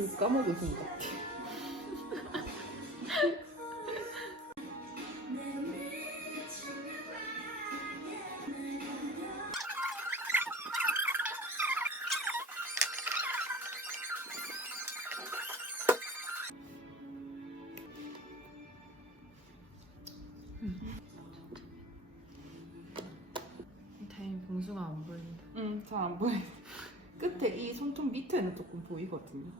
길 까먹으신 것 같아. 다행히 봉수가 안 보인다. 응, 잘 안 보여. 끝에 이 손톱 밑에는 조금 보이거든요.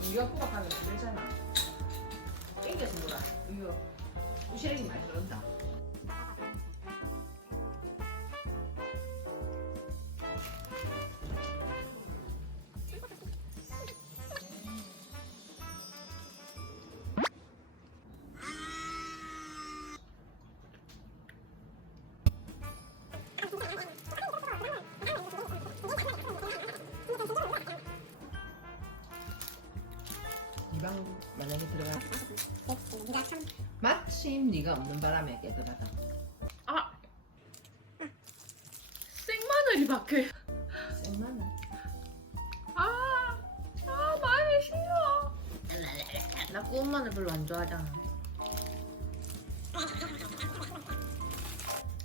우리가 꼬박하면 되잖아. 땡겨서 놀아. 이거 우시래기 많이 들었다. 만약에 들어가 마침 네가 없는 바람에 깨끗하다. 생마늘이 박혀. 생마늘. 아, 아 마늘 싫어. 나 구운 마늘 별로 안 좋아하잖아.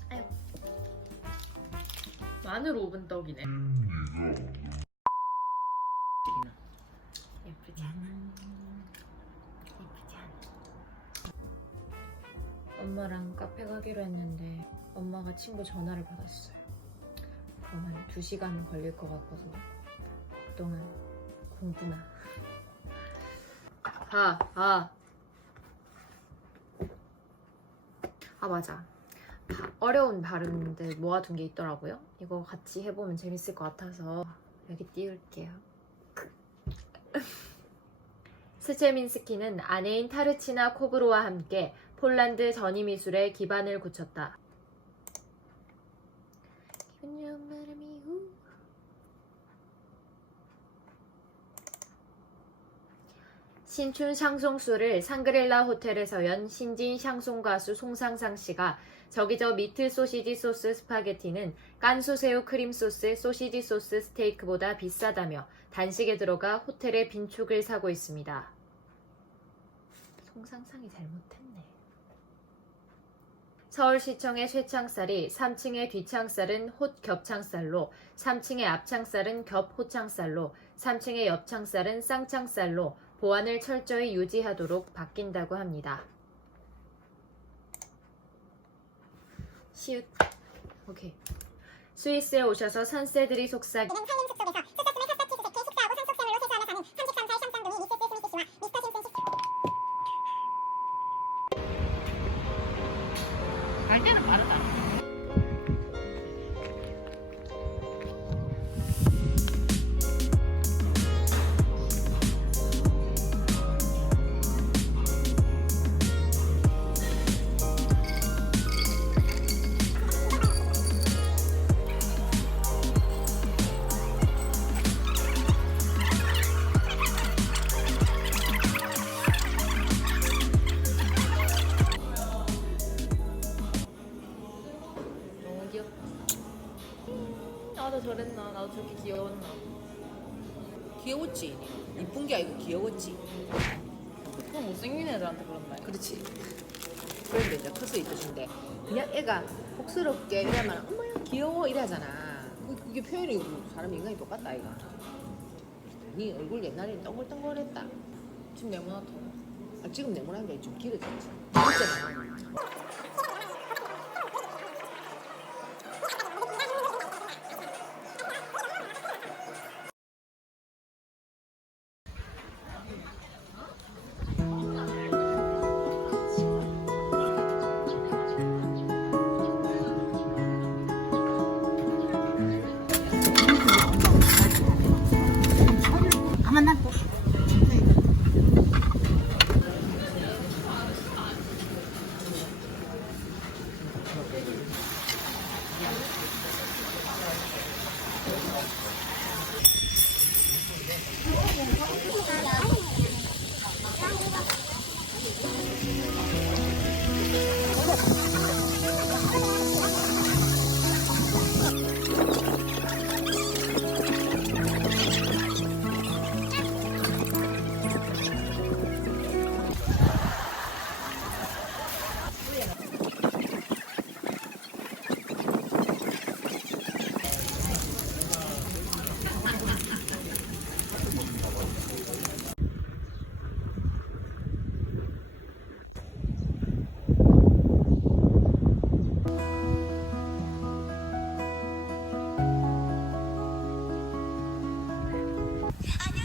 아유. 마늘 오븐 떡이네. 예쁘지 않 아? 예쁘지 않아? 엄마랑 카페 가기로 했는데 엄마가 친구 전화를 받았어요. 한 2시간 걸릴 것 같거든요. 그동안 공부나. 아, 아. 아, 맞아. 바- 어려운 발음들 모아둔 게 있더라고요. 이거 같이 해보면 재밌을 것 같아서 여기 띄울게요. 스체민스키는 아내인 타르치나 코브로와 함께 폴란드 전위 미술의 기반을 굳혔다. 기분 좋은 바람이 후. 신춘 샹송수를 상그렐라 호텔에서 연 신진 샹송 가수 송상상 씨가 저기저 미트 소시지 소스 스파게티는 깐소새우 크림 소스 소시지 소스 스테이크보다 비싸다며 단식에 들어가 호텔의 빈축을 사고 있습니다. 송상상이 잘못했네. 서울시청의 쇠창살이 3층의 뒷창살은 홑 겹창살로, 3층의 앞창살은 겹 호창살로, 3층의 옆창살은 쌍창살로 보안을 철저히 유지하도록 바뀐다고 합니다. 시읒. 오케이. 스위스에 오셔서 산새들이 속삭이 이는 산림 숲속 나도 저랬나? 나도 저렇게 귀여웠나? 귀여웠지? 이쁜 게 아니고 귀여웠지? 그건 못생긴 애들한테 그런 말. 그렇지. 그런데 이제 커서 있듯인데 그냥 애가 복스럽게 이러면 엄마야 귀여워 이러잖아. 그- 그게 표현이 사람 인간이 똑같다 아이가. 네 얼굴 옛날에 동글동글했다. 지금 네모나다. 아, 지금 네모난 게 좀 길어졌지. 진짜 안녕히